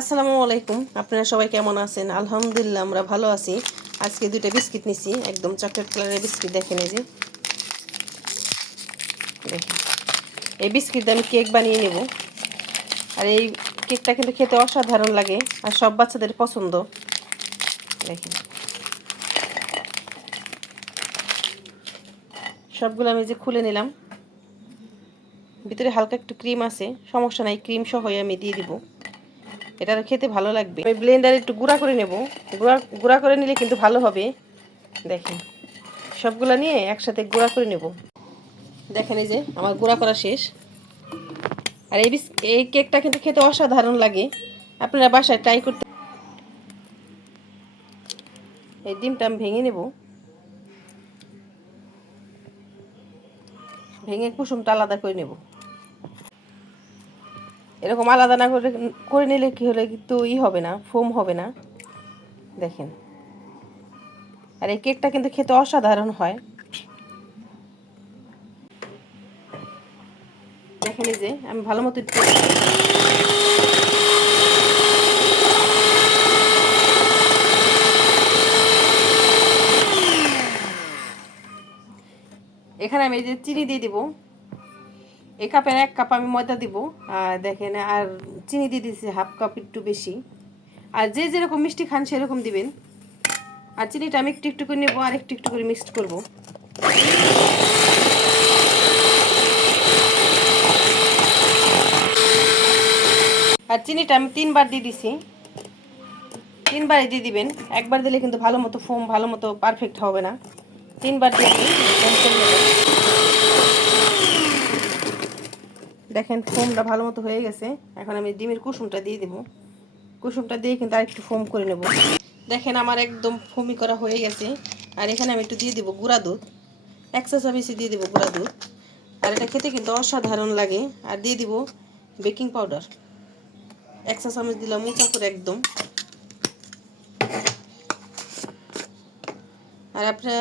আসসালামু আলাইকুম। আপনারা সবাই কেমন আছেন? আলহামদুলিল্লাহ আমরা ভালো আছি। আজকে দুইটা বিস্কিট নিছি, একদম চকলেট কালারের বিস্কিট। দেখেন এই যে দেখেন, এই বিস্কিট দিয়ে আমি কেক বানিয়ে নেব। আর এই কেকটা কিন্তু খেতে অসাধারণ লাগে আর সব বাচ্চাদের পছন্দ। দেখেন সবগুলো আমি যে খুলে নিলাম, ভিতরে হালকা একটু ক্রিম আছে, সমস্যা নাই, ক্রিম সহই আমি দিয়ে দিব। এটা খেতে ভালো লাগবে। আমি ব্লেন্ডারে একটু গুঁড়া করে নেব, গুঁড়া করে নিলে কিন্তু ভালো হবে। দেখেন সবগুলো নিয়ে একসাথে গুঁড়া করে নেব। দেখেন এই যে আমার গুঁড়া করা শেষ। আর এই কেকটা কিন্তু খেতে অসাধারণ লাগে, আপনারা বাসায় ট্রাই করতে। এই ডিমটা আমি ভেঙে নেব, ভেঙে কুসুমটা আলাদা করে নেব। এরকম আলাদা না করে করে নিলে কি হলে কিন্তু হবে না, ফোম হবে না। দেখেন, আর এই কেকটা কিন্তু খেতে অসাধারণ হয়। দেখেন এই যে আমি ভালো মতো এখানে আমি এই যে চিনি দিয়ে দিব। এই কাপের 1 কাপ আমি ময়দা দিব। আর দেখেন, আর চিনি দিয়ে দিয়েছি হাফ কাপ, একটু বেশি। আর যে যেরকম মিষ্টি খান সেরকম দিবেন। আর চিনিটা আমি একটু একটু করে নেবো, আর একটু একটু করে মিক্সড করব। আর চিনিটা আমি 3বার দিয়ে দিছি, 3বারই দিয়ে দিবেন। একবার দিলে কিন্তু ভালো মতো ফোম, ভালো মতো পারফেক্ট হবে না। 3বার দিয়ে দিন। দেখেন ফোমটা ভালো মতো হয়ে গেছে। এখন আমি ডিমের কুসুমটা দিয়ে দেবো। কুসুমটা দিয়ে কিন্তু আর একটু ফোম করে নেব। দেখেন আমার একদম ফোমি করা হয়ে গেছে। আর এখানে আমি একটু দিয়ে দেবো গুঁড়া দুধ, 1 চা চামচ দিয়ে দেবো গুঁড়া দুধ। আর এটা খেতে কিন্তু অসাধারণ লাগে। আর দিয়ে দিব বেকিং পাউডার, 1 চা চামচ দিলাম মোটা করে একদম। আর আপনার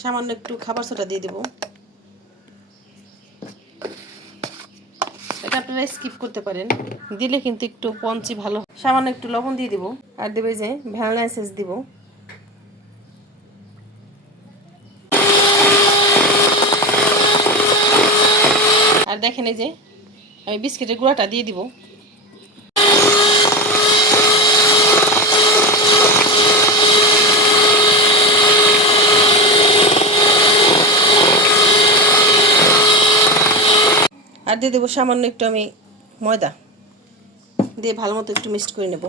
সামান্য একটু খাবার সোডা দিয়ে দেবো। এটা আপনারা স্কিপ করতে পারেন, দিলে কিন্তু একটু পঞ্চি ভালো। সামান্য একটু লবণ দিয়ে দিব। আর দেবে যে ভ্যানিলা এসেন্স দিব। আর দেখেন এই যে আমি বিস্কিটের গুঁড়াটা দিয়ে দিব। আর দিয়ে দেবো সামান্য একটু আমি ময়দা দিয়ে ভালো মতো একটু মিক্সড করে নেব।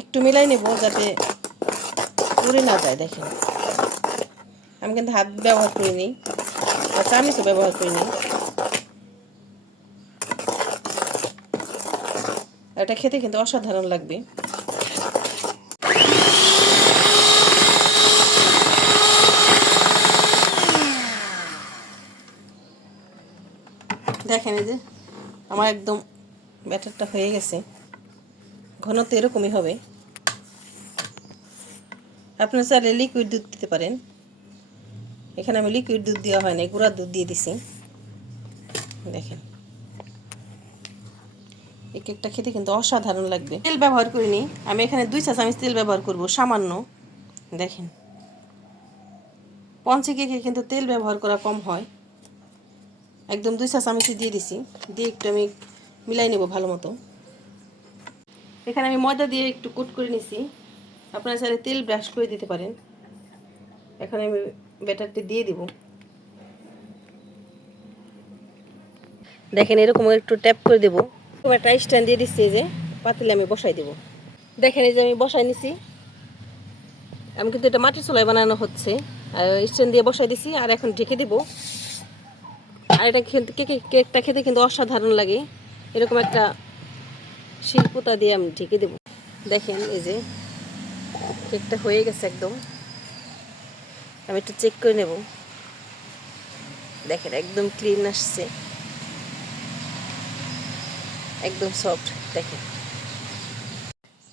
একটু মিলাই নেব যাতে পুড়ে না যায়। দেখেন আমি কিন্তু হাত ব্যবহার করিনি, আর চামচও ব্যবহার করিনি। এটা খেতে কিন্তু অসাধারণ লাগবে। দেখেন এই যে আমার একদম ব্যাটারটা হয়ে গেছে। ঘনত্ব এরকমই হবে। আপনারা চাইলে লিকুইড দুধ দিতে পারেন। এখানে আমি লিকুইড দুধ দেওয়া হয় না, গুঁড়া দুধ দিয়ে দিছি। দেখেন এই কেকটা খেতে কিন্তু অসাধারণ লাগবে। তেল ব্যবহার করিনি আমি, এখানে 2 চা চামচ তেল ব্যবহার করব, সামান্য। দেখেন পঞ্চি কেকে কিন্তু তেল ব্যবহার করা কম হয়। একদম 2 চা চামচ দিয়ে দিছি, দিয়ে একটু আমি মিলাই নেব ভালো মতো। এখানে আমি ময়দা দিয়ে একটু কোট করে নিছি, আপনারা চাইলে তেল ব্রাশ করে দিতে পারেন। এখন আমি ব্যাটারটি দিয়ে দিব। দেখেন এরকম একটু ট্যাপ করে দেবো। একটা স্ট্যান্ড দিয়ে দিচ্ছি, যে পাতিলে আমি বসাই দেব। দেখেন এই যে আমি বসাই নিছি। আমি কিন্তু এটা মাটির চুলায় বানানো হচ্ছে, আর স্ট্যান্ড দিয়ে বসাই দিছি। আর এখন ঢেকে দেব। আর এটা কেকটা খেতে কিন্তু অসাধারণ লাগে। এরকম একটা শিলপোতা দিয়ে আমি ঢেকে দেব। দেখেন এই যে কেকটা হয়ে গেছে একদম। আমি একটু চেক করে নেব। দেখেন একদম ক্লিন আসছে, একদম সফট। দেখেন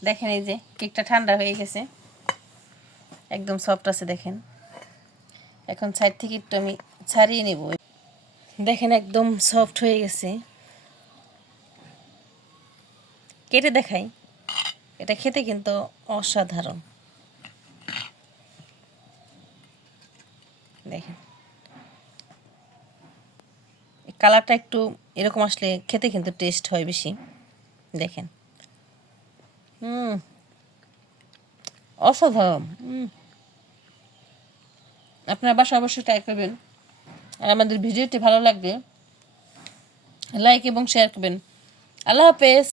দেখেন এই যে কেকটা ঠান্ডা হয়ে গেছে, একদম সফট আছে। দেখেন এখন সাইড থেকে একটু আমি ছাড়িয়ে নেব। দেখেন একদম সফট হয়ে গেছে। কেটে দেখাই, এটা খেতে কিন্তু অসাধারণ। দেখেন কালারটা একটু এরকম আসলে খেতে কিন্তু টেস্ট হয় বেশি। দেখেন অসাধারণ। আপনারা বাসায় অবশ্যই ট্রাই করবেন। আর আমাদের ভিডিওটি ভালো লাগলে লাইক এবং শেয়ার করবেন। আল্লাহ হাফেজ।